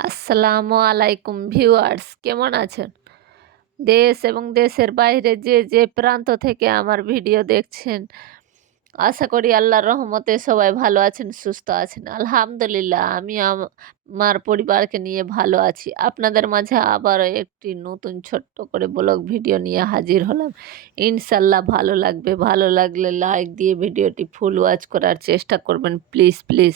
আসসালামু আলাইকুম ভিউয়ার্স, কেমন আছেন? দেশ এবং দেশের বাইরে যে প্রান্ত থেকে আমার ভিডিও দেখছেন, আশা করি আল্লাহর রহমতে সবাই ভালো আছেন, সুস্থ আছেন। আলহামদুলিল্লাহ আমি আমার পরিবারকে নিয়ে ভালো আছি। আপনাদের মাঝে আবারও একটি নতুন ছোট্ট করে ব্লগ ভিডিও নিয়ে হাজির হলাম। ইনশাআল্লাহ ভালো লাগবে। ভালো লাগলে লাইক দিয়ে ভিডিওটি ফুল ওয়াচ করার চেষ্টা করবেন প্লিজ, প্লিজ।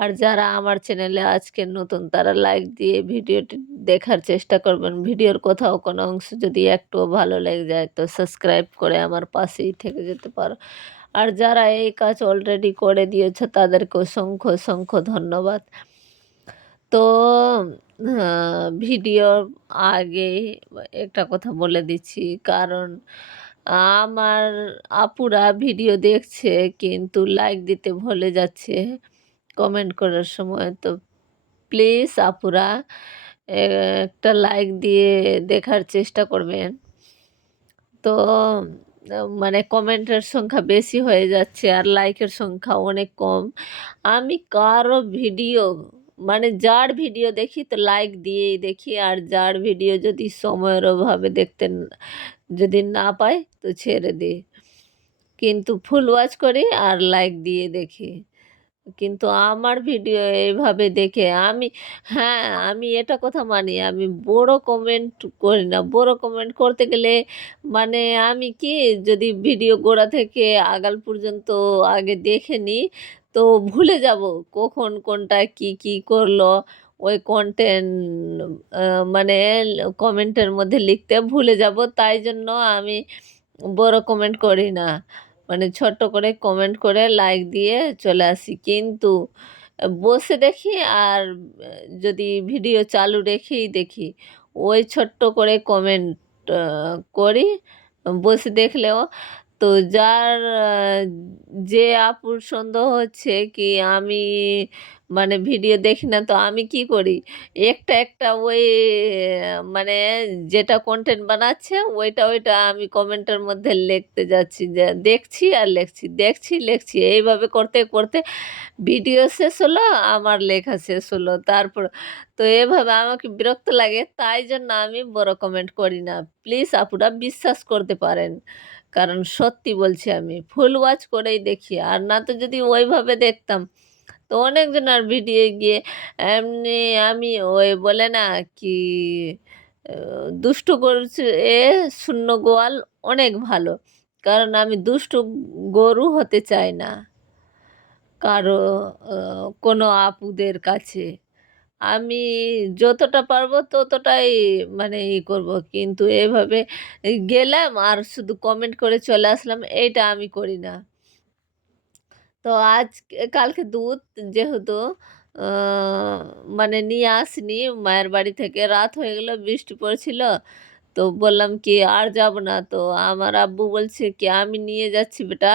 আর যারা আমার চ্যানেলে আজকে নতুন তারা লাইক দিয়ে ভিডিওটি দেখার চেষ্টা করবেন। ভিডিওর কোথাও কোনো অংশ যদি একটুও ভালো লেগে যায় তো সাবস্ক্রাইব করে আমার পাশেই থেকে যেতে পারো। আর যারা এই কাজ অলরেডি করে দিয়েছে তাদেরকে অসংখ্য অসংখ্য ধন্যবাদ। তো ভিডিওর আগে একটা কথা বলে দিচ্ছি, কারণ আমার আপুরা ভিডিও দেখছে কিন্তু লাইক দিতে ভুলে যাচ্ছে কমেন্ট করার সময়। তো প্লিজ আপুরা এ একটা লাইক দিয়ে দেখার চেষ্টা করবেন। তো মানে কমেন্টের সংখ্যা বেশি হয়ে যাচ্ছে আর লাইকের সংখ্যা অনেক কম। আমি কারো ভিডিও মানে যার ভিডিও দেখি তো লাইক দিয়েই দেখি, আর যার ভিডিও যদি সময়ের অভাবে দেখতে যদি না পাই তো ছেড়ে দিই। কিন্তু ফুল ওয়াচ করি আর লাইক দিয়ে দেখি। কিন্তু আমার ভিডিও এইভাবে দেখে হ্যাঁ, আমি এটা কথা মানি, আমি বড় কমেন্ট করি না। বড় কমেন্ট করতে গেলে মানে আমি কি, যদি ভিডিও গোড়া থেকে আগাল পর্যন্ত আগে দেখে নিই তো ভুলে যাব কখন কোনটা কি, কি করলো ওই কনটেন্ট মানে কমেন্টের মধ্যে লিখতে ভুলে যাব। তাই জন্য আমি বড় কমেন্ট করি না। মানে ছোট্ট করে কমেন্ট করে লাইক দিয়ে চলে আসি। কিন্তু বসে দেখি আর যদি ভিডিও চালু রেখেই দেখি, ওই ছোট্ট করে কমেন্ট আ করি বসে দেখলেও। তো যার যে আপুর সন্দেহ হচ্ছে কি আমি মানে ভিডিও দেখি না, তো আমি কি করি, একটা ওই মানে যেটা কনটেন্ট বানাচ্ছে ওইটা আমি কমেন্টের মধ্যে লিখতে যাচ্ছি যে দেখছি আর লেখছি, দেখছি লেখছি। এইভাবে করতে, করতে ভিডিও শেষ হলো, আমার লেখা শেষ হলো। তারপর তো এভাবে আমাকে বিরক্ত লাগে, তাই জন্য আমি বড় কমেন্ট করি না। প্লিজ আপুরা বিশ্বাস করতে পারেন। কারণ সত্যি বলছি, আমি ফুল ওয়াচ করেই দেখি। আর না তো যদি ওইভাবে দেখতাম তো অনেকজনের ভিডিও গিয়ে এমনি আমি ওই বলে না কি আ দুষ্টু গরু শূন্য গোয়াল অনেক ভালো। কারণ আমি দুষ্টু গরু হতে চাই না কারো আ কোনো আপুদের কাছে। আমি যতটা পারবো ততটাই মানে করব। কিন্তু এভাবে গেলাম আর শুধু কমেন্ট করে চলে আসলাম, এইটা আমি করি না। তো কালকে দুধ যেহেতু আ মানে নিয়ে আসিনি মায়ের বাড়ি থেকে, রাত হয়ে গেল, বৃষ্টি পড়ছিল। তো বললাম কি আর যাব না। তো আমার আব্বু বলছে কি, "আমি নিয়ে যাচ্ছি বেটা,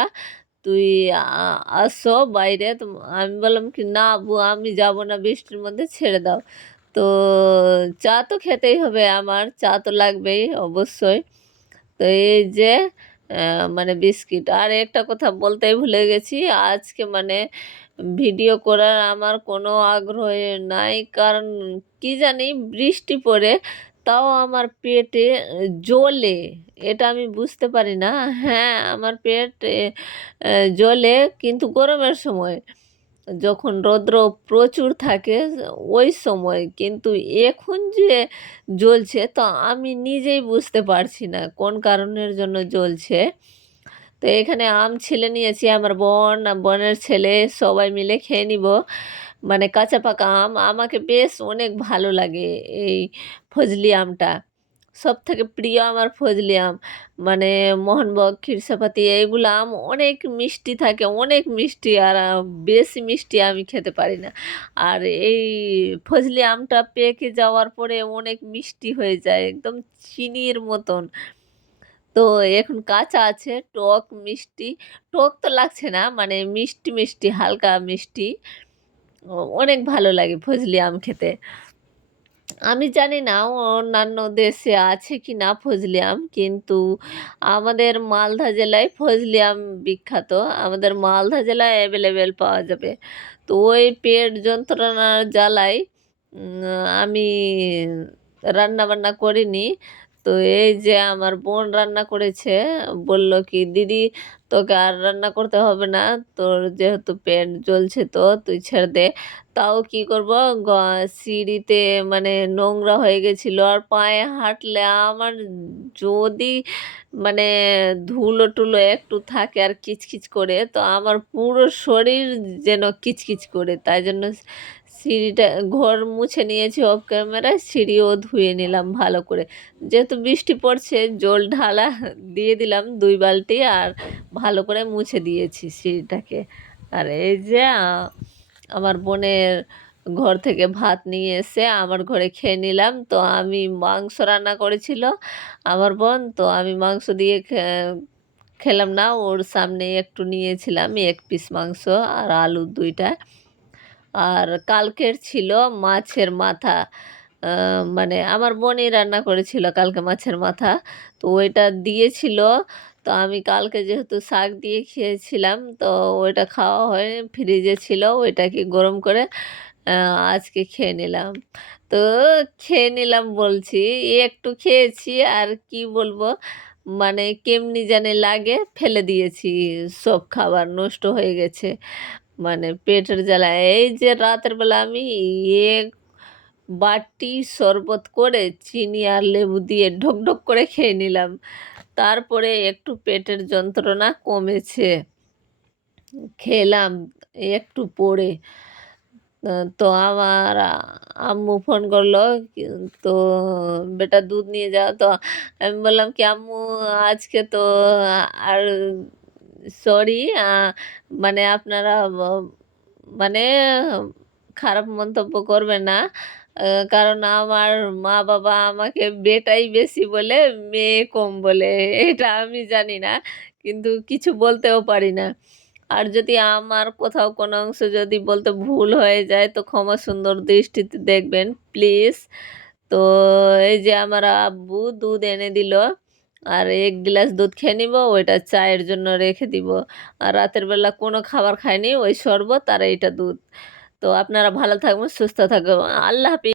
তুই আ আসো বাইরে।" তো আমি বললাম কি, "না আব্বু আমি যাব না বৃষ্টির মধ্যে, ছেড়ে দাও।" তো চা তো খেতেই হবে, আমার চা তো লাগবেই অবশ্যই। তো এই যে মানে বিস্কিট। আর একটা কথা বলতেই ভুলে গেছি, আজকে মানে ভিডিও করার আমার কোনো আগ্রহ নাই। কারণ কি জানি বৃষ্টি পড়ে তাও আমার পেটে জ্বলে। এটা আমি বুঝতে পারি না। হ্যাঁ, আমার পেট জ্বলে কিন্তু গরমের সময়। যখন রৌদ্র প্রচুর থাকে ওই সময়। কিন্তু এখন যে জ্বলছে তো আমি নিজেই বুঝতে পারছি না কোন কারণের জন্য জ্বলছে। তো এখানে আম ছিলে নিয়েছি, আমার বোন, বোনের ছেলে সবাই মিলে খেয়ে নিব। মানে কাঁচা পাকা আম আমাকে বেশ অনেক ভালো লাগে। এই ফজলি আমটা সবথেকে প্রিয় আমার, ফজলি আম। মানে মোহনভোগ, ক্ষীরসাপাতি এগুলো আম অনেক মিষ্টি থাকে, অনেক মিষ্টি। আর বেশি মিষ্টি আমি খেতে পারি না। আর এই ফজলি আমটা পেকে যাওয়ার পরে অনেক মিষ্টি হয়ে যায়, একদম চিনির মতন। তো এখন কাঁচা আছে, টক মিষ্টি। টক তো লাগছে না, মানে মিষ্টি, মিষ্টি হালকা মিষ্টি। অনেক ভালো লাগে ফজলি আম খেতে। আমি জানি না অন্যান্য দেশে আছে কি না ফজলি আম, কিন্তু আমাদের মালদা জেলায় ফজলি আম বিখ্যাত। আমাদের মালদা জেলায় অ্যাভেলেবেল পাওয়া যাবে। তো ওই পেট যন্ত্রণার জ্বালায় আমি রান্না বান্না করিনি। তো এই যে আমার বোন রান্না করেছে, বলল কি, দিদি তোকে আর রান্না করতে হবে না, তোর যেহেতু পেট জ্বলছে তো তুই ছেড়ে দে। তাও কি করব, সিঁড়িতে মানে নোংরা হয়ে গেছিল, আর পায়ে হাঁটলে আমার যদি মানে ধুলো টুলো একটু থাকে আর কিচকিচ করে, তো আমার পুরো শরীর যেন কিচকিচ করে, তাই জন্য সিঁড়িটা, ঘর মুছে নিয়েছি অফ ক্যামেরায়, সিঁড়িও ধুয়ে নিলাম ভালো করে। যেহেতু বৃষ্টি পড়ছে, জল ঢালা দিয়ে দিলাম 2 বালতি, আর ভালো করে মুছে দিয়েছি সিঁড়িটাকে। আর এই যে আমার বোনের ঘর থেকে ভাত নিয়ে এসে আমার ঘরে খেয়ে নিলাম। তো আমি মাংস রান্না করেছিল আমার বোন, তো আমি মাংস দিয়ে খেলাম না, ওর সামনে একটু নিয়েছিলাম 1 পিস মাংস আর আলু 2টা। আর কালকের ছিল মাছের মাথা, মানে আমার বোনই রান্না করেছিল কালকে মাছের মাথা, তো ওইটা দিয়েছিল। তো আমি কালকে যেহেতু শাক দিয়ে খেয়েছিলাম, তো ওইটা খাওয়া হয়, ফ্রিজে ছিল, ওইটাকে গরম করে আজকে খেয়ে নিলাম। তো খেয়ে নিলাম বলছি, একটু খেয়েছি, আর কি বলবো, মানে কেমনি জানি লাগে, ফেলে দিয়েছি, সব খাবার নষ্ট হয়ে গেছে, মানে পেটের জ্বালা। এই যে রাতের বেলা আমি এক বাটি শরবত করে চিনি আর লেবু দিয়ে ঢক ঢক করে খেয়ে নিলাম, তারপরে একটু পেটের যন্ত্রণা কমেছে, খেলাম একটু পরে। তো আমার আম্মু ফোন করলো, কি- তো বেটা দুধ নিয়ে যাও। তো আমি বললাম কি, আম্মু আজকে তো আর সরি, মানে আপনারা মানে খারাপ মন্তব্য করবে না, কারণ আমার মা বাবা আমাকে বেটাই বেশি বলে, মেয়ে কম বলে, এটা আমি জানি না, কিন্তু কিছু বলতেও পারি না। আর যদি আমার কোথাও কোনো অংশ যদি বলতে ভুল হয়ে যায়, তো ক্ষমা সুন্দর দৃষ্টিতে দেখবেন প্লিজ। তো এই যে আমার আব্বু দুধ এনে দিল, আর 1 গ্লাস দুধ খেয়ে নিব, ওইটা চায়ের জন্য রেখে দিব। আর রাতের বেলা কোনো খাবার খাইনি, ওই শরবত আর এইটা দুধ। তো আপনারা ভালো থাকবেন, সুস্থ থাকবেন, আল্লাহ হাফিজ।